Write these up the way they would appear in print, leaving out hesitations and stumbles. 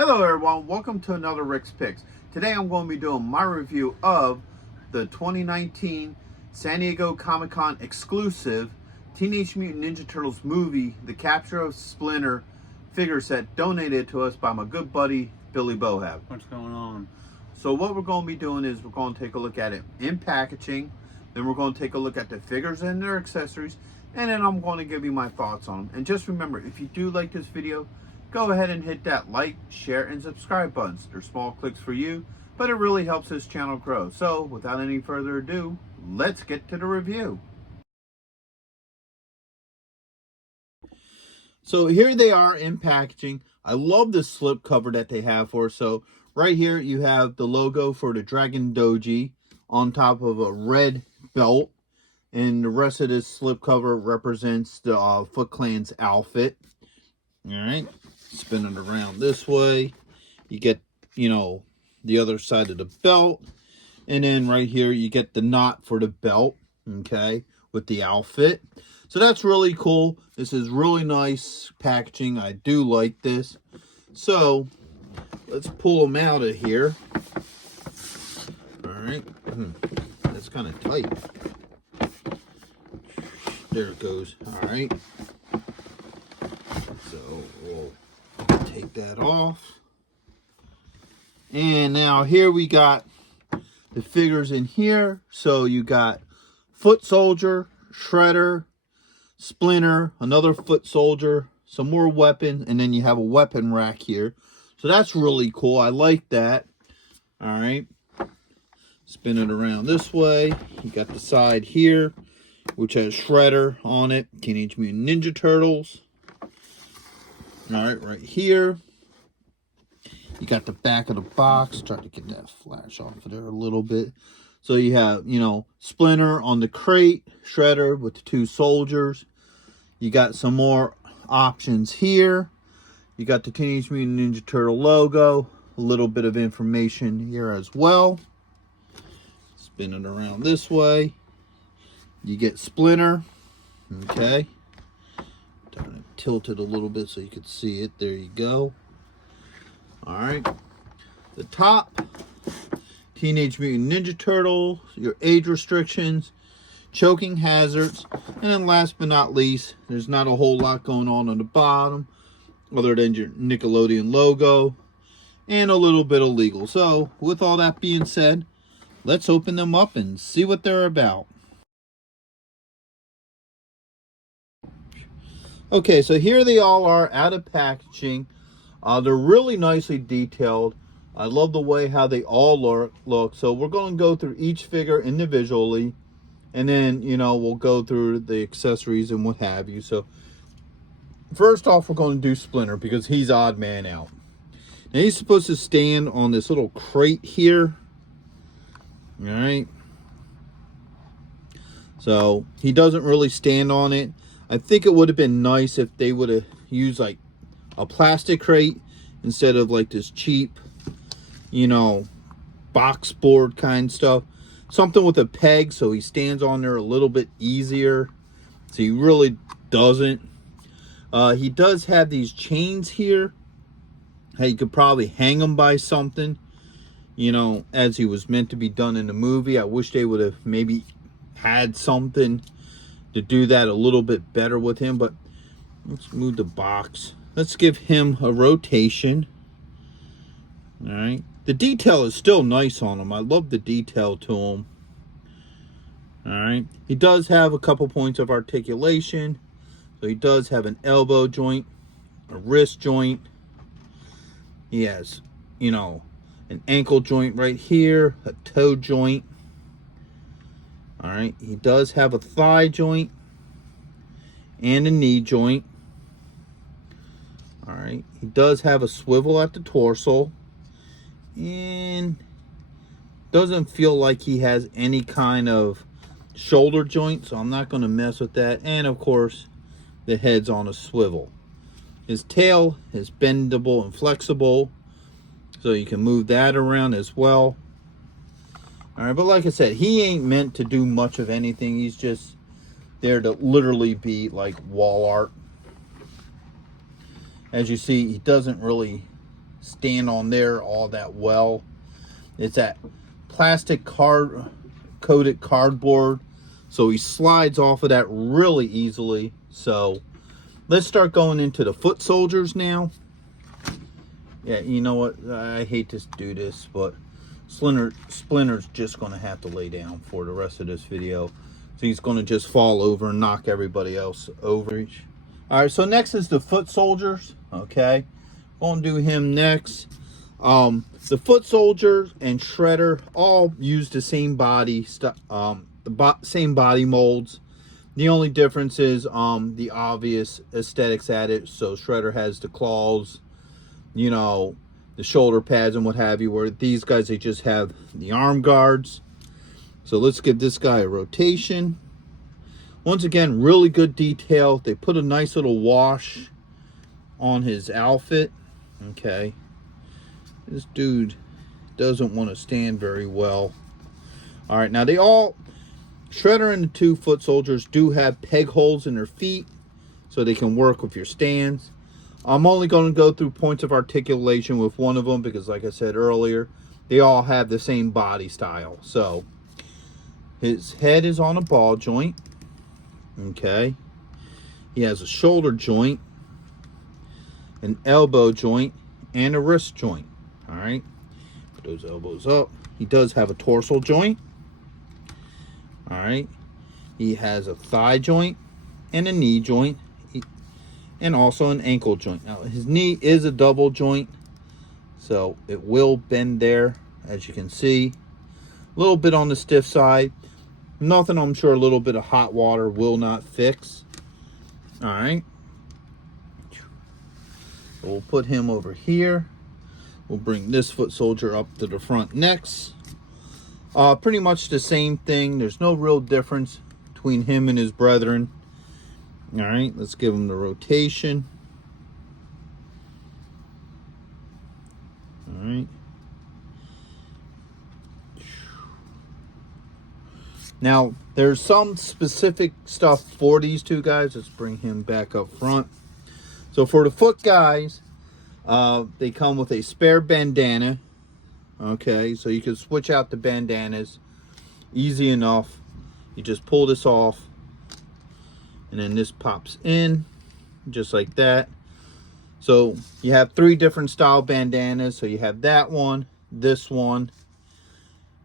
Hello everyone, welcome to another Rick's Picks. Today I'm going to be doing my review of the 2019 San Diego Comic-Con exclusive Teenage Mutant Ninja Turtles movie, The Capture of Splinter figure set donated to us by my good buddy Billy Bohab. What's going on? So what we're going to be doing is we're going to take a look at it in packaging, then we're going to take a look at the figures and their accessories, and then I'm going to give you my thoughts on them. And just remember, if you do like this video, go ahead and hit that like, share, and subscribe buttons. They're small clicks for you, but it really helps this channel grow. So without any further ado, let's get to the review. So here they are in packaging. I love the slip cover that they have for us. So right here you have the logo for the Dragon Doji on top of a red belt. And the rest of this slip cover represents the Foot Clan's outfit. Alright, spin it around this way. You get, the other side of the belt. And then right here you get the knot for the belt, okay, with the outfit. So that's really cool. This is really nice packaging. I do like this. So let's pull them out of here. Alright, that's kind of tight. There it goes. Alright. So we'll take that off. And now here we got the figures in here. So you got Foot Soldier, Shredder, Splinter, another Foot Soldier, some more weapons, and then you have a weapon rack here. So that's really cool. I like that. Alright. Spin it around this way. You got the side here, which has Shredder on it. Teenage Mutant Ninja Turtles. Alright, right here. You got the back of the box. Try to get that flash off of there a little bit. So you have, Splinter on the crate. Shredder with the two soldiers. You got some more options here. You got the Teenage Mutant Ninja Turtle logo. A little bit of information here as well. Spin it around this way. You get Splinter. Okay. Turn it, tilt it a little bit so you can see it. There you go. Alright. The top. Teenage Mutant Ninja Turtle. Your age restrictions. Choking hazards. And then last but not least, there's not a whole lot going on the bottom other than your Nickelodeon logo and a little bit of legal. So with all that being said, let's open them up and see what they're about. Okay, so here they all are out of packaging. They're really nicely detailed. I love the way how they all look. So we're going to go through each figure individually. And then, we'll go through the accessories and what have you. So first off, we're going to do Splinter because he's odd man out. Now he's supposed to stand on this little crate here. Alright. So he doesn't really stand on it. I think it would have been nice if they would have used like a plastic crate instead of like this cheap, box board kind stuff. Something with a peg so he stands on there a little bit easier. So he really doesn't. He does have these chains here. Hey, you could probably hang him by something, as he was meant to be done in the movie. I wish they would have maybe had something to do that a little bit better with him. But let's move the box. Let's give him a rotation. All right. The detail is still nice on him. I love the detail to him. All right. He does have a couple points of articulation. So he does have an elbow joint, a wrist joint. He has, an ankle joint right here, a toe joint. All right. He does have a thigh joint and a knee joint. All right. He does have a swivel at the torso. And doesn't feel like he has any kind of shoulder joint, so I'm not going to mess with that. And of course, the head's on a swivel. His tail is bendable and flexible, so you can move that around as well. All right, but like I said, he ain't meant to do much of anything. He's just there to literally be like wall art. As you see, he doesn't really stand on there all that well. It's that plastic coated cardboard, so he slides off of that really easily. So let's start going into the foot soldiers now. Yeah, you know what? I hate to do this, but Splinter's just going to have to lay down for the rest of this video. So he's going to just fall over and knock everybody else over. All right, so next is the foot soldiers. Okay, going to do him next. The foot soldiers and Shredder all use the same body same body molds. The only difference is the obvious aesthetics at it. So Shredder has the claws, you know, the shoulder pads and what have you, where these guys, they just have the arm guards. So let's give this guy a rotation. Once again, really good detail. They put a nice little wash on his outfit. Okay, this dude doesn't want to stand very well. All right, now Shredder and the two foot soldiers do have peg holes in their feet so they can work with your stands. I'm only going to go through points of articulation with one of them because, like I said earlier, they all have the same body style. So his head is on a ball joint. Okay. He has a shoulder joint, an elbow joint, and a wrist joint. All right. Put those elbows up. He does have a torso joint. All right. He has a thigh joint and a knee joint, and also an ankle joint. Now his knee is a double joint, so it will bend there, as you can see. A little bit on the stiff side. Nothing I'm sure a little bit of hot water will not fix. All right. So we'll put him over here. We'll bring this foot soldier up to the front next. Pretty much the same thing. There's no real difference between him and his brethren. All right, let's give him the rotation. All right. Now, there's some specific stuff for these two guys. Let's bring him back up front. So for the foot guys, they come with a spare bandana. Okay, so you can switch out the bandanas. Easy enough. You just pull this off, and then this pops in just like that. So you have 3 different style bandanas. So you have that one, this one,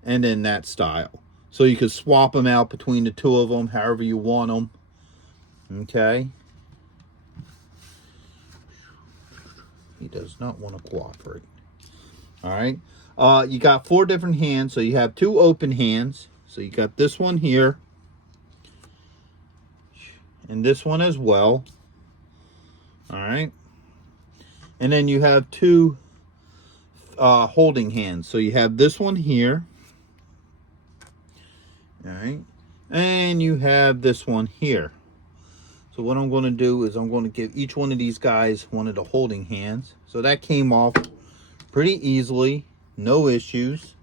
and then that style. So you can swap them out between the 2 of them however you want them. Okay. He does not want to cooperate. All right. You got 4 different hands. So you have 2 open hands. So you got this one here, and this one as well. All right. And then you have 2 holding hands. So you have this one here. All right. And you have this one here. So what I'm going to do is I'm going to give each one of these guys one of the holding hands. So that came off pretty easily. No issues.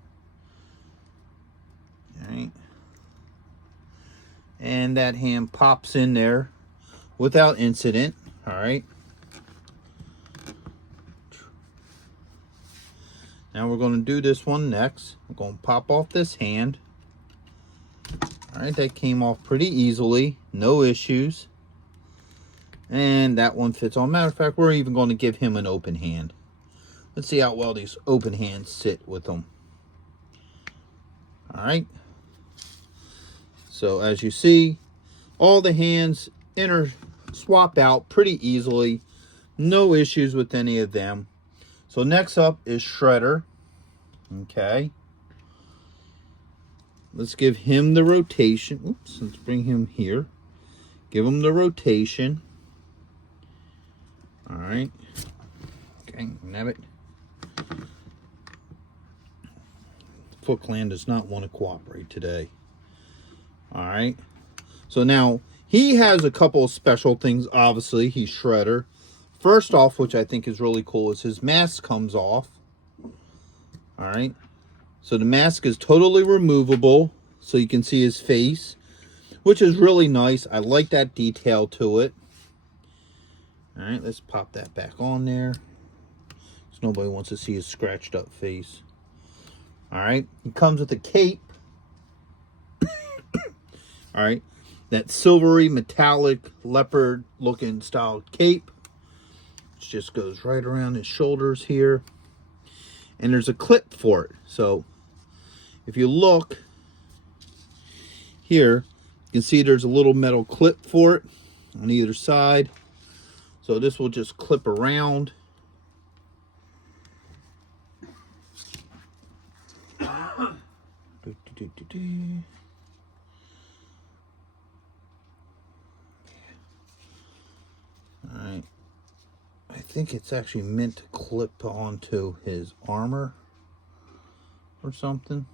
All right. And that hand pops in there without incident. All right. Now we're going to do this one next. I'm going to pop off this hand. All right, that came off pretty easily. No issues. And that one fits on. Matter of fact, we're even going to give him an open hand. Let's see how well these open hands sit with them. All right. So as you see, all the hands swap out pretty easily. No issues with any of them. So next up is Shredder. Okay. Let's give him the rotation. Oops, let's bring him here. Give him the rotation. All right. Okay, nab it. Foot Clan does not want to cooperate today. All right. So now he has a couple of special things. Obviously, he's Shredder. First off, which I think is really cool, is his mask comes off. All right. So the mask is totally removable, so you can see his face, which is really nice. I like that detail to it. All right, let's pop that back on there. because nobody wants to see his scratched up face. All right, he comes with a cape. All right, that silvery metallic leopard looking style cape, which just goes right around his shoulders here. And there's a clip for it. So if you look here, you can see there's a little metal clip for it on either side. So this will just clip around. Alright. I think it's actually meant to clip onto his armor or something.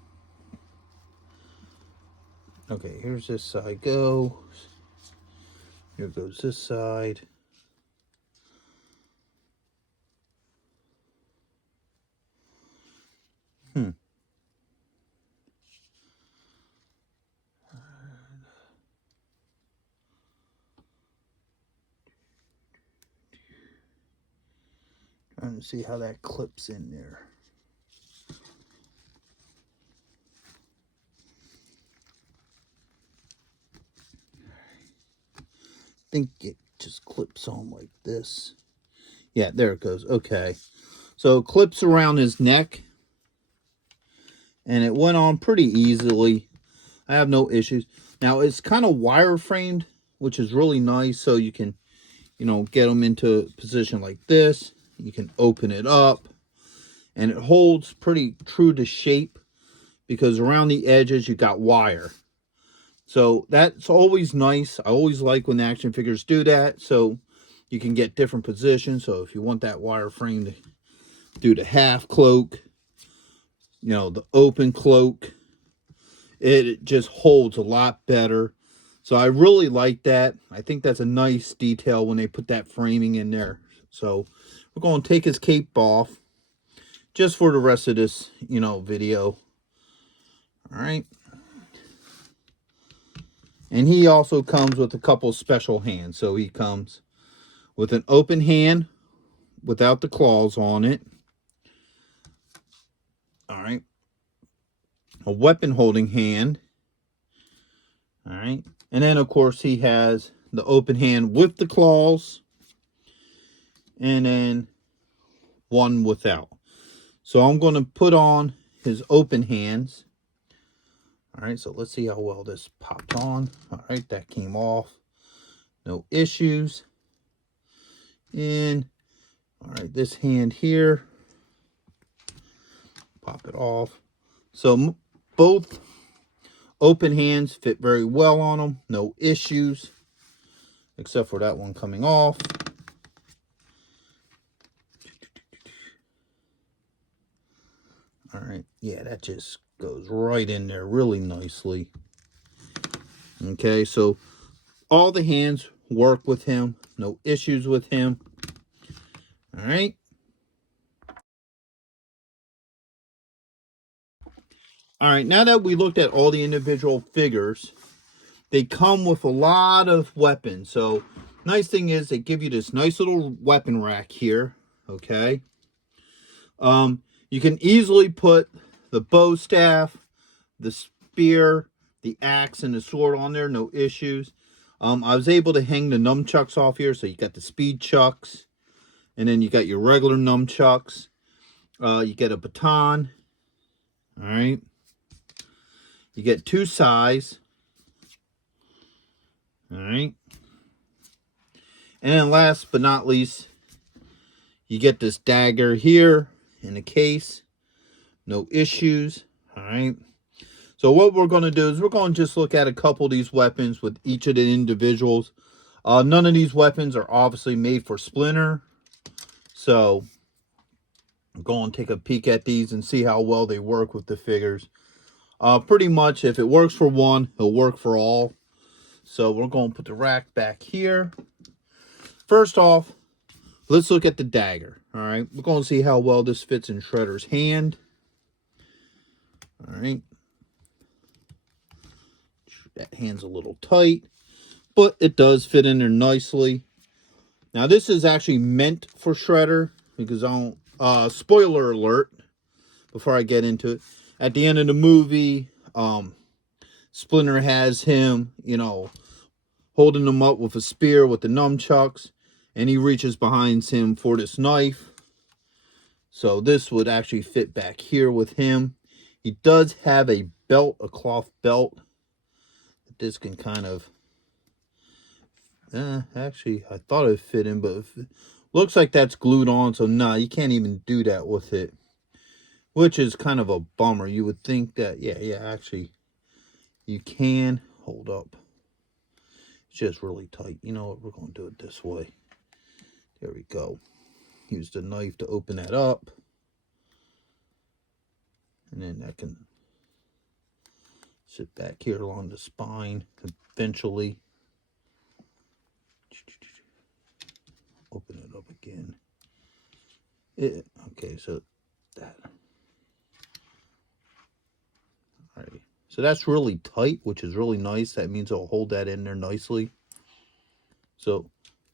Okay, here's this side goes. Here goes this side. Trying to see how that clips in there. I think it just clips on like this. Yeah, there it goes. Okay. So it clips around his neck. And it went on pretty easily. I have no issues. Now, it's kind of wire framed, which is really nice. So you can, you know, get them into a position like this. You can open it up. And it holds pretty true to shape, because around the edges you got wire. So that's always nice. I always like when the action figures do that. So you can get different positions. So if you want that wire frame to do the half cloak, you know, the open cloak, it just holds a lot better. So I really like that. I think that's a nice detail when they put that framing in there. So we're going to take his cape off just for the rest of this, you know, video. All right. And he also comes with a couple special hands. So he comes with an open hand without the claws on it. All right. A weapon holding hand. All right. And then, of course, he has the open hand with the claws. And then one without. So I'm going to put on his open hands. All right. So let's see how well this popped on. All right. That came off. No issues. And, all right, this hand here. Pop it off. So both open hands fit very well on them. No issues. Except for that one coming off. All right. Yeah, that just goes right in there really nicely. Okay, so all the hands work with him. No issues with him. All right. All right, now that we looked at all the individual figures, they come with a lot of weapons. So nice thing is they give you this nice little weapon rack here. Okay. You can easily put the bow staff, the spear, the axe, and the sword on there. No issues. I was able to hang the nunchucks off here. So you got the speed chucks. And then you got your regular nunchucks. You get a baton. All right. You get two sais. All right. And then last but not least, you get this dagger here in the case. No issues. All right. So what we're going to do is we're going to just look at a couple of these weapons with each of the individuals. None of these weapons are obviously made for Splinter. So I'm going to take a peek at these and see how well they work with the figures. Pretty much if it works for one, it'll work for all. So we're going to put the rack back here. First off, let's look at the dagger. All right. We're going to see how well this fits in Shredder's hand. All right. That hand's a little tight, but it does fit in there nicely. Now, this is actually meant for Shredder because I don't spoiler alert before I get into it. At the end of the movie, Splinter has him, you know, holding him up with a spear with the nunchucks, and he reaches behind him for this knife. So this would actually fit back here with him. He does have a belt, a cloth belt. This can kind of, actually, I thought it would fit in, but looks like that's glued on, so nah, you can't even do that with it, which is kind of a bummer. You would think that, yeah, actually, you can. Hold up. It's just really tight. You know what? We're going to do it this way. There we go. Use the knife to open that up. And then that can sit back here along the spine eventually. Open it up again. Okay, so that. Alright. So that's really tight, which is really nice. That means it'll hold that in there nicely. So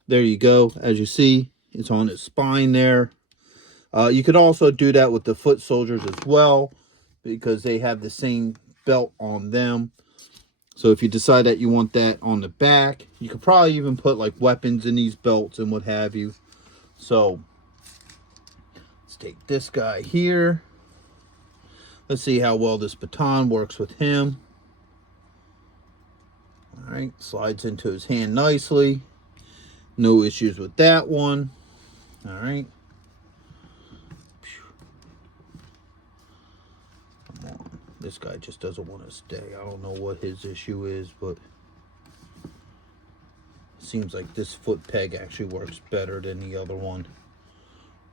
there you go. As you see, it's on its spine there. You could also do that with the foot soldiers as well, because they have the same belt on them. So if you decide that you want that on the back, you could probably even put like weapons in these belts and what have you. So let's take this guy here. Let's see how well this baton works with him. All right, slides into his hand nicely. No issues with that one. All right. Come on. This guy just doesn't want to stay. I don't know what his issue is, but it seems like this foot peg actually works better than the other one.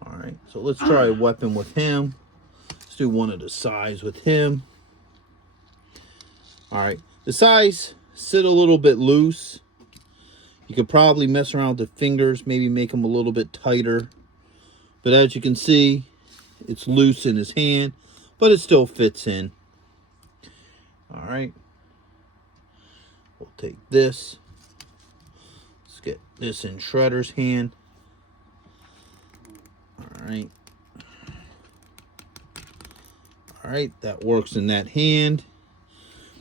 All right, so let's try a weapon with him. Let's do one of the size with him. All right, the size sit a little bit loose. You could probably mess around with the fingers, maybe make them a little bit tighter. But as you can see, it's loose in his hand, but it still fits in. All right, we'll take this. Let's get this in Shredder's hand. All right. All right, that works in that hand.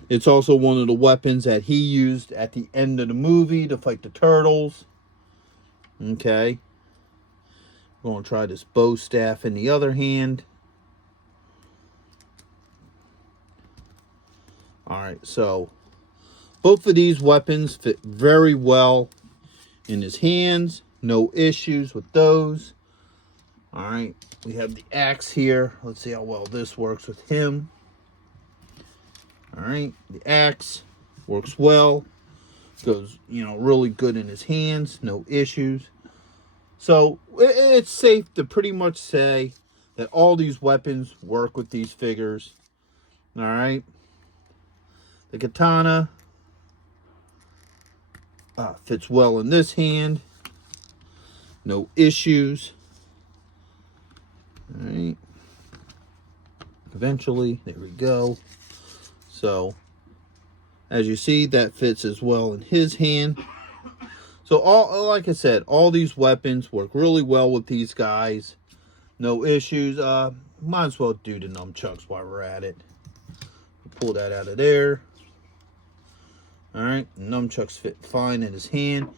It's also one of the weapons that he used at the end of the movie to fight the turtles. Okay. We're going to try this bow staff in the other hand. All right, so both of these weapons fit very well in his hands. No issues with those. All right, we have the axe here. Let's see how well this works with him. All right, the axe works well. Goes, you know, really good in his hands. No issues. So it's safe to pretty much say that all these weapons work with these figures. All right. The katana fits well in this hand. No issues. All right. Eventually, there we go. So, as you see, that fits as well in his hand. So, like I said, all these weapons work really well with these guys. No issues. Might as well do the nunchucks while we're at it. Pull that out of there. All right, the nunchucks fit fine in his hand.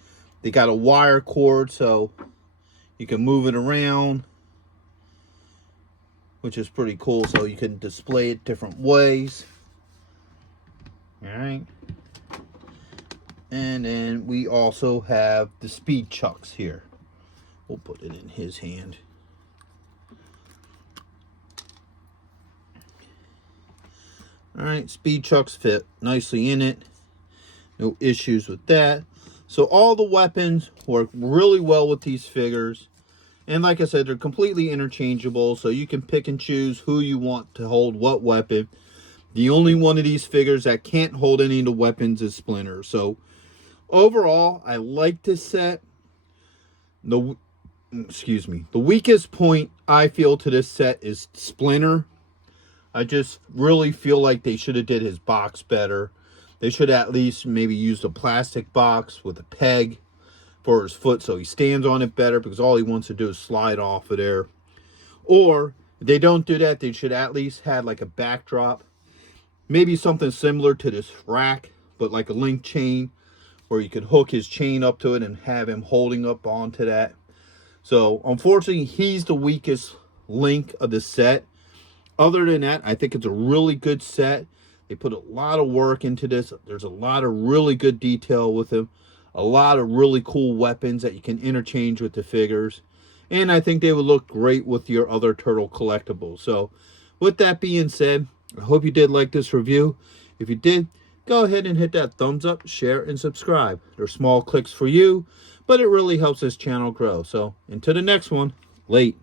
They got a wire cord, so you can move it around, which is pretty cool. So you can display it different ways. All right. And then we also have the speed chucks here. We'll put it in his hand. All right, speed chucks fit nicely in it. No issues with that. So all the weapons work really well with these figures. And like I said, they're completely interchangeable. So you can pick and choose who you want to hold what weapon. The only one of these figures that can't hold any of the weapons is Splinter. So overall, I like this set. The weakest point I feel to this set is Splinter. I just really feel like they should have did his box better. They should at least maybe used a plastic box with a peg for his foot so he stands on it better, because all he wants to do is slide off of there. Or if they don't do that, they should at least have like a backdrop. Maybe something similar to this rack, but like a link chain where you could hook his chain up to it and have him holding up onto that. So unfortunately, he's the weakest link of the set. Other than that, I think it's a really good set. They put a lot of work into this. There's a lot of really good detail with him. A lot of really cool weapons that you can interchange with the figures. And I think they would look great with your other Turtle collectibles. So with that being said, I hope you did like this review. If you did, go ahead and hit that thumbs up, share, and subscribe. They're small clicks for you, but it really helps this channel grow. So until the next one, late.